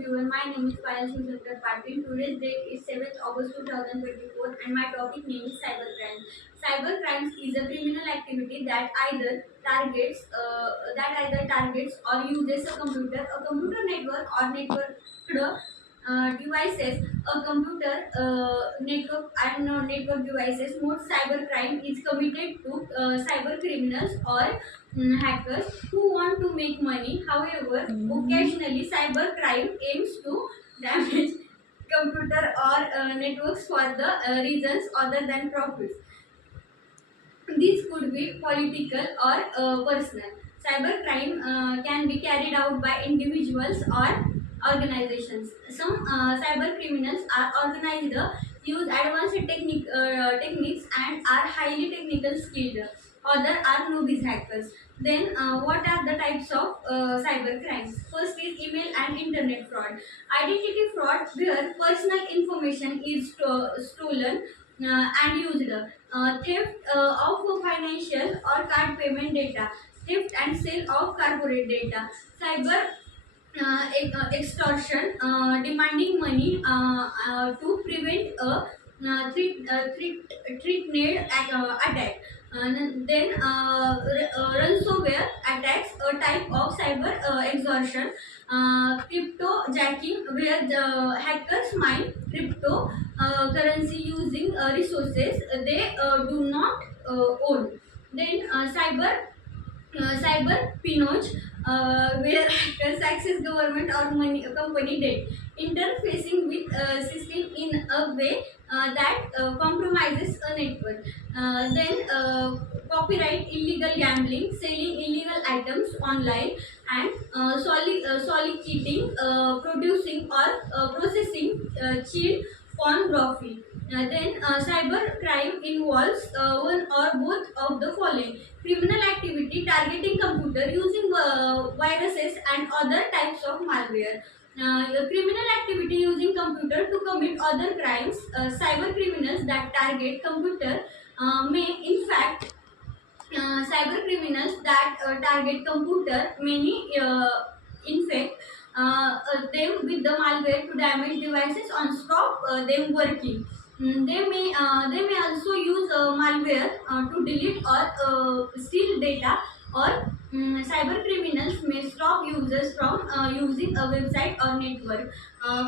everyone. My name is Payal Shivshankar Patil. Today's date is 7th August 2024 and my topic name is cybercrime. Cybercrime is a criminal activity that either targets or uses a computer network or networked devices, a computer network and network devices. Most cybercrime is committed to cyber criminals or hackers who want to make money. However, occasionally cybercrime aims to damage computer or networks for the reasons other than profits. These could be political or personal. Cybercrime can be carried out by individuals or organizations. Some cyber criminals are organized, use advanced techniques, and are highly technical skilled. Other are novice hackers. Then, what are the types of cyber crimes? First is email and internet fraud. Identity fraud, where personal information is stolen and used. Theft of financial or card payment data, theft and sale of corporate data, cyber extortion, demanding money to prevent a threatened attack. Then ransomware attacks, a type of cyber extortion. Crypto jacking, where the hackers mine crypto currency using resources they do not own. Then cyber pinage, where hackers access government or money company debt, interfacing with system in a way that compromises a network. Then copyright, illegal gambling, selling illegal items online, and soliciting, producing or processing child pornography. Then cyber crime involves one or both of the following: criminal activity targeting computer using viruses and other types of malware. Criminal activity using computer to commit other crimes. Cyber criminals that target computer may in fact cyber criminals that target computer many infect them with the malware to damage devices and stop them working. They may also use malware to delete or steal data, or cyber criminals may stop users from using a website or network,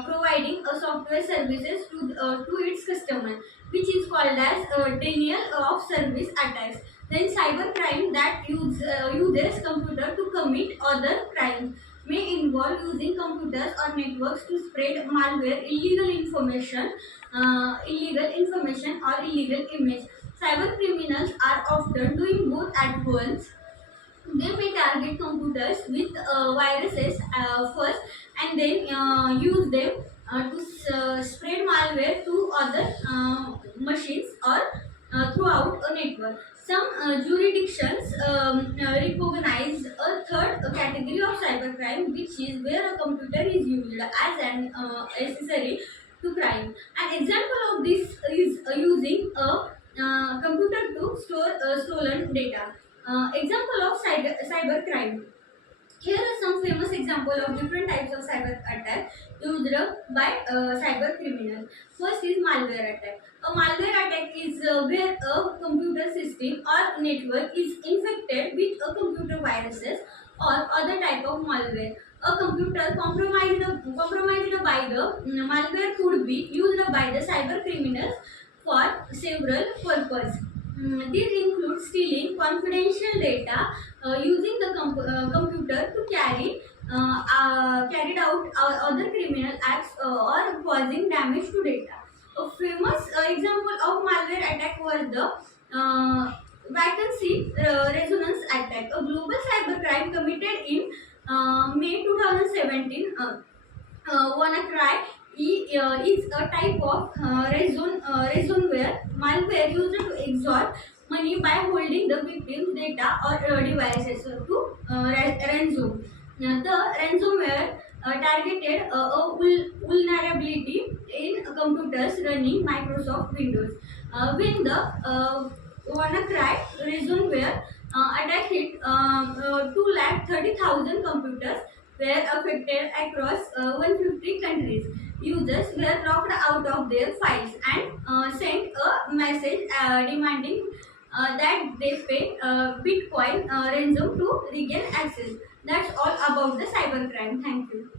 providing a software services to its customer, which is called as denial of service attacks. Then cybercrime that uses computer to commit other crimes may involve using computers or networks to spread malware, illegal information or illegal image. Cyber criminals are often doing both at once. They may target computers with viruses first and then use them to spread malware to other machines or throughout a network. Some jurisdictions recognize a third category of cybercrime, which is where a computer is used as an accessory to crime. An example of this is using a computer to store stolen data. Example of cybercrime. Here are some famous examples of different types of cyber attack used by cyber criminals. First is malware attack. A malware attack is where a computer system or network is infected with a computer viruses or other type of malware. A computer compromised by the malware could be used by the cyber criminals for several purposes. These include stealing confidential data, using the computer to carried out other criminal acts, or causing damage to data. A famous example of malware attack was the vacancy resonance attack, a global cybercrime committed in May 2017. WannaCry is a type of ransomware malware used to extort money by holding the victim's data or devices to ransom. The ransomware targeted a vulnerability in computers running Microsoft Windows. When the WannaCry ransomware attack hit, 230,000 computers were affected across 150 users were locked out of their files and sent a message demanding that they pay Bitcoin ransom to regain access. That's all about the cybercrime. Thank you.